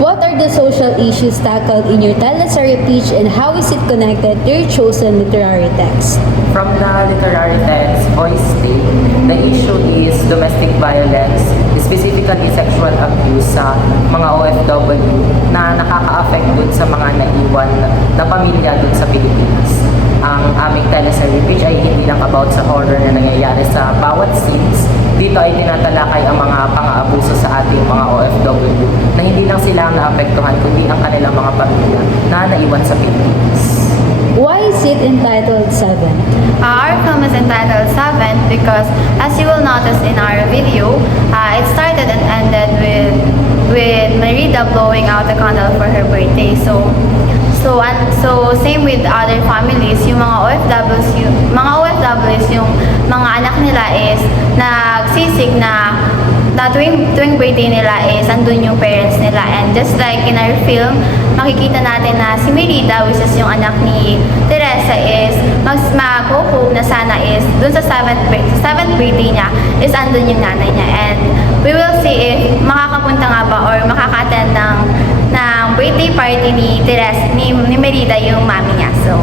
What are the social issues tackled in your teleserye pitch and how is it connected to your chosen literary text? From the literary text, Voice State, the issue is domestic violence, specifically sexual abuse sa mga OFW na nakaka-affect dun sa mga naiwan na pamilya dun sa Pilipinas. Ang aming teleserye pitch ay hindi lang about sa horror na nangyayari sa bawat scenes. Dito ay tinatalakay ang mga pang-aabuso sa ating mga OFW na hindi lang sila ang naapektuhan kundi ang kanilang mga pamilya na naiwan sa Pilipinas. Why is it entitled 7? Our film is entitled 7 because, as you will notice in our video, it started and ended with Merida blowing out a candle for her birthday. So same with other families, yung mga OFWs, yung mga anak nila is nagsisig na tuwing birthday nila is andun yung parents nila. And just like in our film, makikita natin na si Merida, which is yung anak ni Teresa, is mag-hope na sana is dun sa 7th birthday niya is andun yung nanay niya. And we will see if makakapunta nga ba or makaka-attend ng birthday party ni Teresa, ni Merida yung mami niya. So,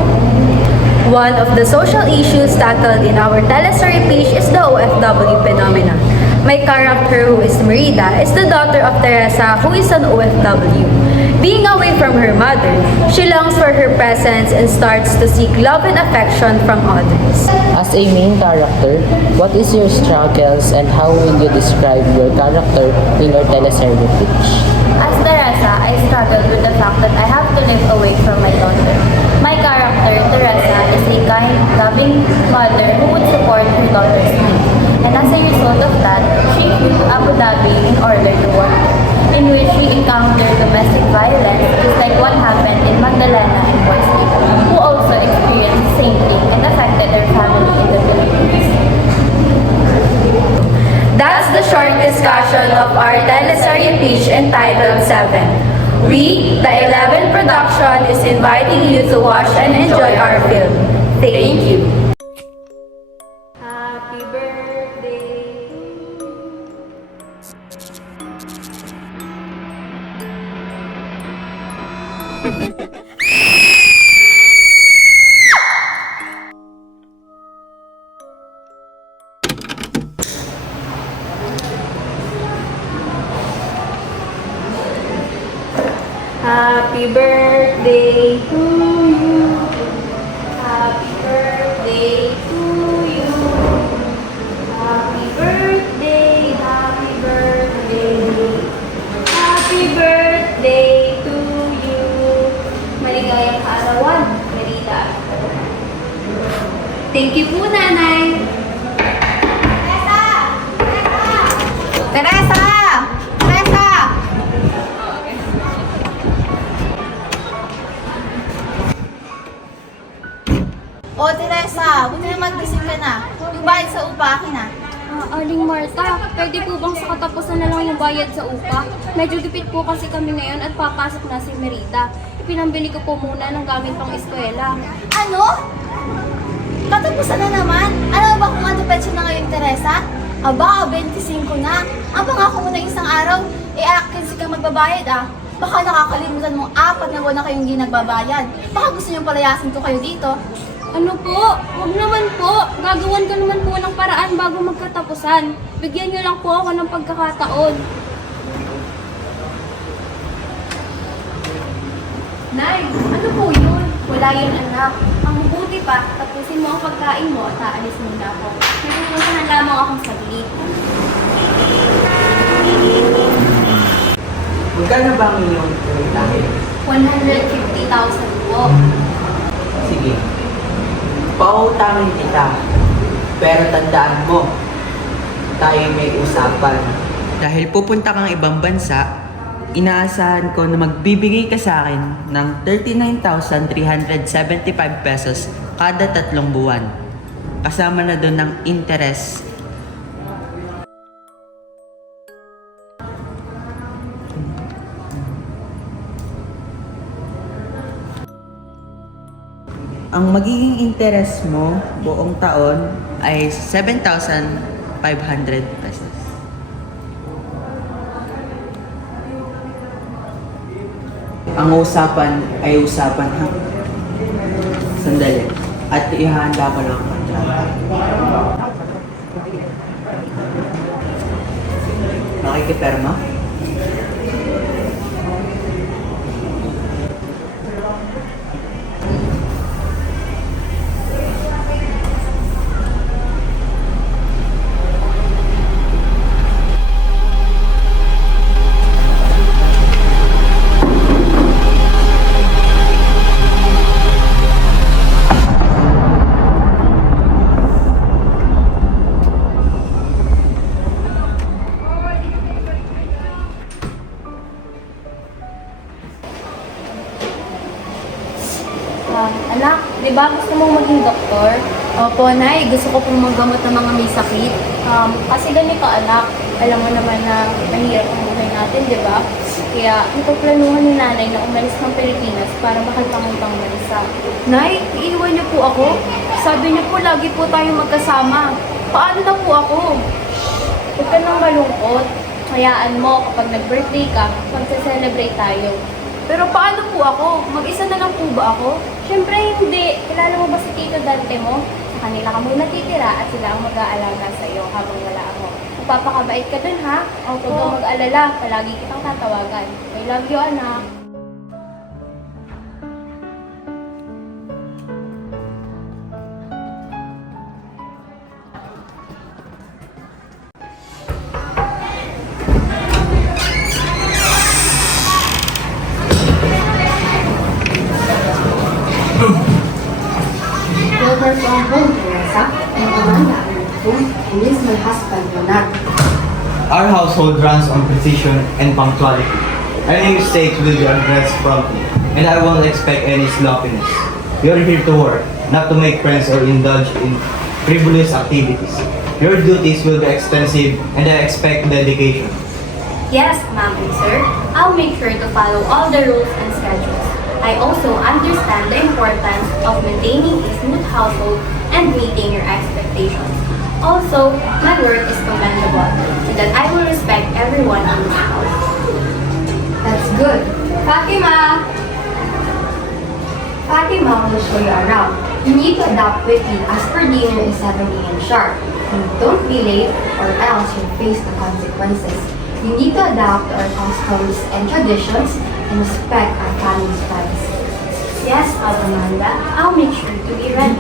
One of the social issues tackled in our teleserye pitch is the OFW phenomenon. My character, who is Merida, is the daughter of Teresa, who is an OFW. Being away from her mother, she longs for her presence and starts to seek love and affection from others. As a main character, what is your struggles and how will you describe your character in your teleserye pitch? as Teresa, I struggled with the fact that I have to live away from my daughter. My character, Teresa, is a kind, loving mother who would support her daughter's needs. And as a result of that, she flew to Abu Dhabi in order to work, in which she encountered domestic violence, just like what happened in Magdalena and Boise, who also experienced the same thing and affected her family in the Philippines. That's the short discussion of our teleserye pitch entitled 7. We, the 11 production, is inviting you to watch and enjoy our film. Thank you. Happy birthday. Happy birthday to you. Happy birthday to you. Happy birthday, happy birthday. Happy birthday to you. Maligayang kaarawan, Merida. Thank you po, Nanay. Teresa! Teresa! Teresa! O, Teresa, buti naman gising ka na. Yung bayad sa upa akin na. Aling Marta, pwede po bang sa katapusan na lang yung bayad sa upa? Medyo gipit po kasi kami ngayon at papasok na si Merida. Ipinambili ko po muna ng gamit pang eskwela. Ano? Katapusan na naman? Alam mo ba kung ano petsa na ngayon, Teresa? Aba, 25 na. Ang pangako mo na isang araw, akin ka magbabayad ah. Baka nakakalimutan mong 4 na buwan na kayong hindi nagbabayad. Baka gusto niyong palayasin ko kayo dito. Ano po? Huwag naman po. Gagawan ka naman po ng paraan bago magkatapusan. Bigyan niyo lang po ako ng pagkakataon. Nay, ano po yun? Wala yun, anak. Ang mabuti pa, tapusin mo ang pagkain mo at aalis muna ako. May pupuntahan lamang akong saglit. Magkano ba ang inyong kumitahin? 150,000 po. Sige. Pautangin kita. Pero tandaan mo, tayo may usapan. Dahil pupunta kang ibang bansa, inaasahan ko na magbibigay ka sa akin ng 39,375 pesos kada 3 buwan. Kasama na doon ng interest. Ang magiging interest mo buong taon ay 7,500 pesos. Ang usapan ay usapan ha. Sandali. At ihahanda ko lang ang kontrata. Makikipirma? Anak, di ba gusto mong maging doktor? Opo, Nay. Gusto ko pong maggamot ng mga may sakit. Kasi ganito anak, alam mo naman na mahirap ang buhay natin, di ba? Kaya ipaplanuhan ni nanay na umalis ng Pilipinas para makapangutang bansa. Nay, iiwan niyo po ako? Sabi niyo po lagi po tayo magkasama. Paano na po ako? Huwag ka nang malungkot. Hayaan mo kapag nag-birthday ka, magse-celebrate tayo. Pero paano po ako? Mag-isa na lang po ba ako? Siyempre hindi. Kilala mo ba si Tito Dante mo? Sa kanila ka muna titira at sila ang mag-aalaga sa iyo habang wala ako. Magpapakabait ka dun ha? Huwag kang mag-alala. Palagi kitang tatawagan. I love you anak. Over from home, Teresa. I'm Amanda. I'm at home. And this is my husband, Leonardo. Our household runs on precision and punctuality. Any mistakes will be addressed promptly, and I won't expect any sloppiness. We are here to work, not to make friends or indulge in frivolous activities. Your duties will be extensive, and I expect dedication. Yes, ma'am and sir. I'll make sure to follow all the rules and schedules. I also understand the importance of maintaining a smooth household and meeting your expectations. Also, my work is commendable, and that I will respect everyone in this house. That's good. Fatima! Fatima will show you around. You need to adapt quickly as per dinner is 7 a.m. sharp. And don't be late or else you'll face the consequences. You need to adapt to our customs and traditions and respect our family's privacy. Yes, Amanda. I'll make sure to be ready.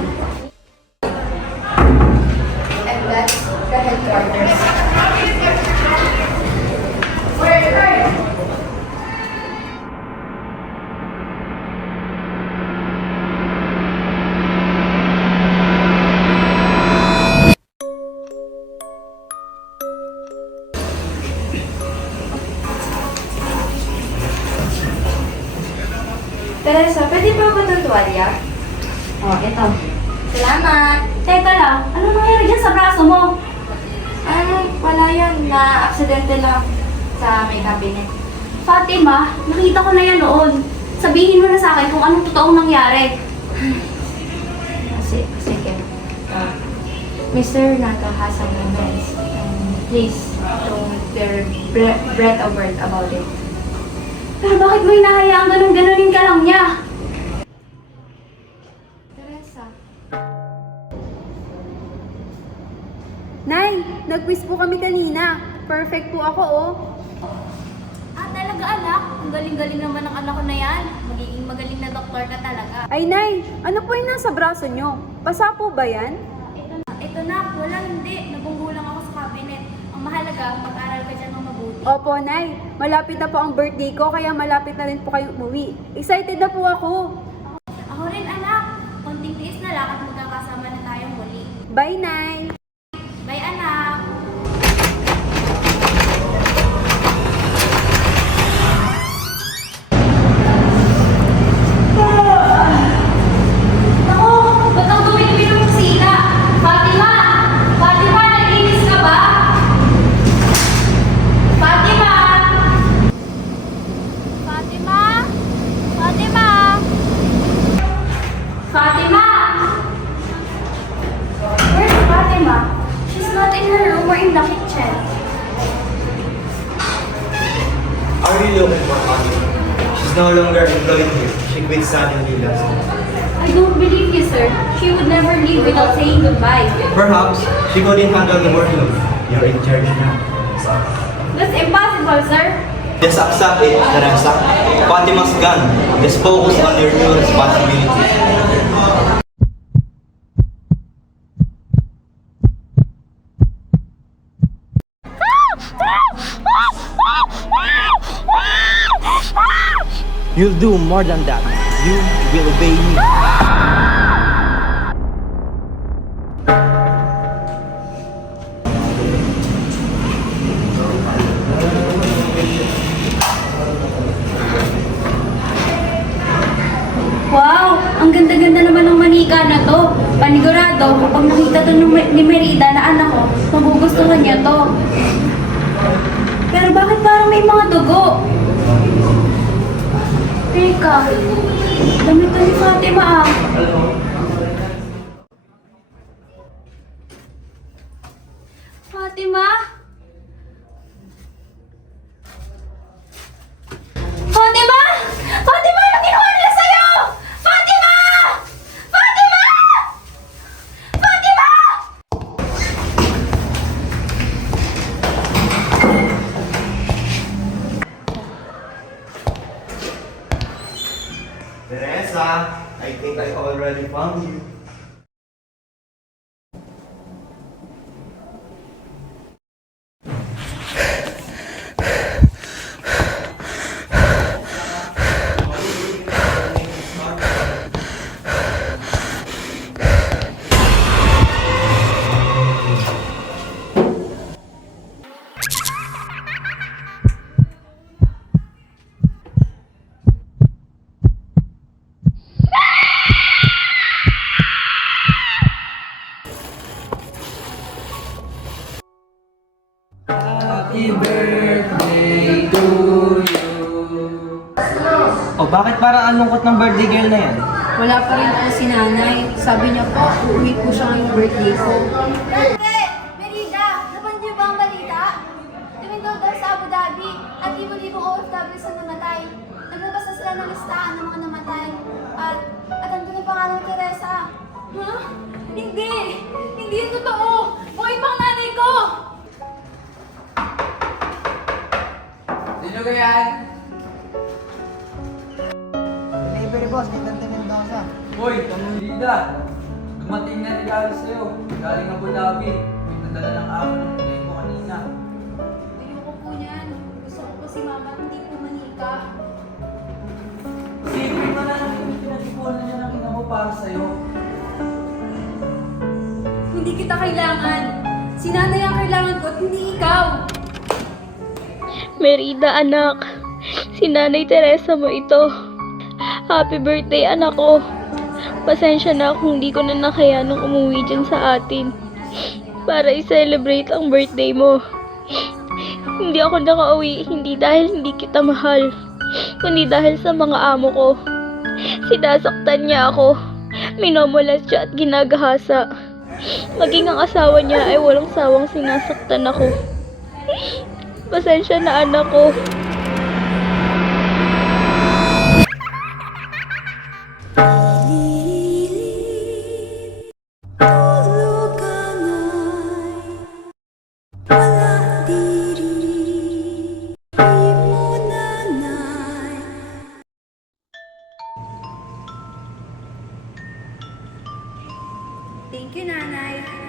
And that's the headquarters. Teresa, pwede ba ba ng tuwalya? Oh, ito. Salamat. Teka lang, ano nangyari dyan sa braso mo? Wala yan. Na-aksidente lang sa may cabinet. Fatima, nakita ko na yan noon. Sabihin mo na sa akin kung anong totoong nangyari. Sige. Mr. Nato has some moments. Please, don't dare breath a word about it. Pero bakit mo hinahayaan ganunin ka lang niya? Teresa. Nay, nag-quiz po kami kanina. Perfect po ako, oh. Talaga anak, ang galing-galing naman ng anak ko na yan. Magiging magaling na doktor ka talaga. Ay, Nay, ano po yung nasa braso nyo? Basa po ba yan? Ito na, wala hindi. Nabunggulang ako sa cabinet. Ang mahalaga, mag-aral ka dyan ng mabuti. Opo, Nay. Malapit na po ang birthday ko, kaya malapit na rin po kayong umuwi. Excited na po ako. Ako rin anak, konting tiis na lang at magkakasama na tayong muli. Bye, Nay. Bye anak! Naku, ba't ang dumi-dumi ng kusina? Fatima! Fatima, naglinis ka ba? Fatima! Fatima! Fatima! Fatima! Where's Fatima? no longer employed here. She quit suddenly last month. I don't believe you, sir. She would never leave without saying goodbye. Perhaps she couldn't handle the workload. You're in charge now. That's impossible, sir. Just accept it, Teresa. Fatima's gone. Just focus on your new responsibilities. You'll do more than that. You will obey me. Wow! Ang ganda-ganda naman ng manika na to. Panigurado, kapag nakita to ni Merida na anak ko, magugustuhan niya to. Pero bakit parang may mga dugo? Teka, damit to ni Fatima ah. Fatima? Fatima! Fatima! Anong ginawa nila sa'yo? Fatima! Fatima! Fatima! Teresa, I think I already found you. O bakit parang ang lungkot ng birthday girl na yan? Wala pa rin ako si nanay. Sabi niya po, uuwi po siya ngayong birthday ko. Merida, napanood niyo ba ang balita? Lumindol daw sa Abu Dhabi at libo-libong OFWs ang namatay. Naglabas na sila ng listahan ng mga namatay. At andun ang pangalan ni Teresa. Ha? Hindi! Hindi yun totoo! Buhay pang nanay ko! Sino ba yan? Hoy, Merida! Dumating na regalo sa'yo. Galing Abu Dhabi. May nadala ng ako ng bigay ko kanina. Ayoko po niyan. Gusto ko po si mama at hindi po manika. Isipin mo na lang yung pinag-ipunan niya ng ina mo para sa'yo. Hindi kita kailangan. Si nanay ang kailangan ko at hindi ikaw. Merida anak, si Nanay Teresa mo ito. Happy birthday anak ko. Pasensya na kung hindi ko na nakayanang umuwi dyan sa atin para i-celebrate ang birthday mo. Hindi ako nakauwi, hindi dahil hindi kita mahal, kundi dahil sa mga amo ko. Sinasaktan niya ako, minomolas siya at ginagahasa. Maging ang asawa niya ay walang sawang sinasaktan ako. Pasensya na anak ko. Thank you, Nanay.